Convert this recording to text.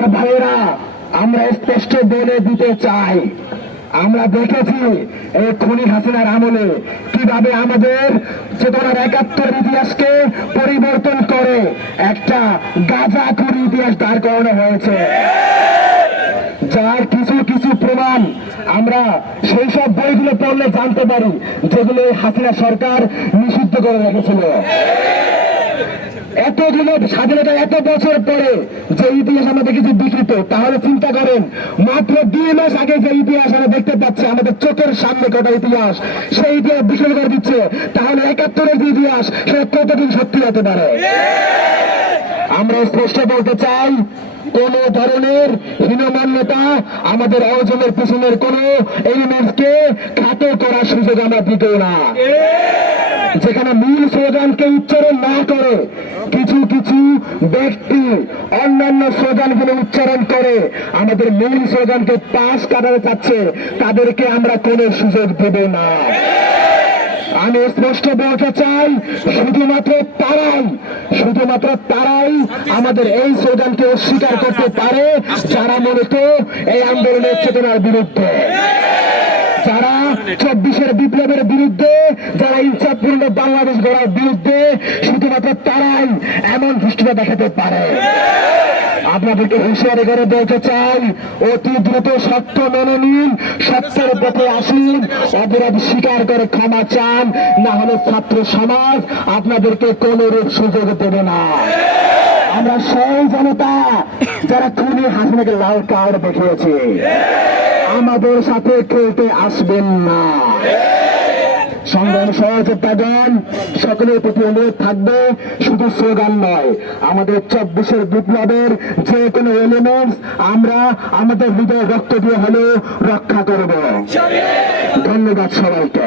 আমার ভাইয়েরা, আমরা স্পষ্ট বলে দিতে চাই, আমরা দেখেছি এই খুনি হাসিনার আমলে কিভাবে আমাদের চেতনার ৭১ ইতিহাসকে পরিবর্তন করে একটা গাঁজাখুরি ইতিহাস দাঁড় করানো হয়েছে, যার কিছু কিছু প্রমাণ আমরা সেই সব বইগুলো পড়লে জানতে পারি যেগুলো হাসিনা সরকার নিষিদ্ধ করে রেখেছিল। এতগুলো স্বাধীনতা, এত বছর পরে যে ইতিহাস আমরা দেখেছি বিকৃত, তাহলে চিন্তা করেন মাত্র 2 মাস আগে যে ইতিহাস আমরা দেখতে পাচ্ছি আমাদের চোখের সামনে কটা ইতিহাস, সেই ইতিহাস বিকৃত করে দিচ্ছে, তাহলে ৭১-এর যে ইতিহাস সেটা কতদিন সত্যি হতে পারে? আমরা স্পষ্ট বলতে চাই, কোন ধরনের হীনমান্যতা আমাদের অর্জনের পিছনের কোন এলিমেন্টসকে খাটো করার সুযোগ আমরা দিব না। যেখানে মূল স্লোগানকে উচ্চারণ না করে কিছু কিছু ব্যক্তি অন্যান্য স্লোগানগুলো উচ্চারণ করে আমাদের মূল স্লোগানকে পাশ কাটাতে চাচ্ছে, তাদেরকে আমরা কোনো সুযোগ দেব না। আমি স্পষ্ট বলতে চাই, শুধুমাত্র তারাই আমাদের এই স্লোগানকে অস্বীকার করতে পারে যারা মূলত এই আন্দোলনের চেতনার বিরুদ্ধে, যারা ২৪-এর বিপ্লবের বিরুদ্ধে, যারা ইনসাফপূর্ণ বাংলাদেশ গড়ার বিরুদ্ধে, শুধুমাত্র তারাই এমন ধৃষ্টতা দেখাতে পারে। আপনাদেরকে হুঁশিয়ারি করে বলতে চাই, অতি দ্রুত সত্য মেনে নিন, সত্যের পথে আসুন, অপরাধ স্বীকার করে ক্ষমা চান, না হলে ছাত্র সমাজ আপনাদেরকে কোনরূপ সুযোগ দেবে না। আমরা সেই জনতা যারা খুনি হাসিনাকে লাল কার্ড দেখিয়েছে, আমাদের সাথে খেলতে আসবেন না। সংগ্রাম সহযোদ্ধাগণ, সকলের প্রতি অনুরোধ থাকবে, শুধু স্লোগান নয়, আমাদের ২৪-এর বিপ্লবের যে কোনো এলিমেন্টস আমরা আমাদের হৃদয় রক্ত দিয়ে হলেও রক্ষা করব। ধন্যবাদ সবাইকে।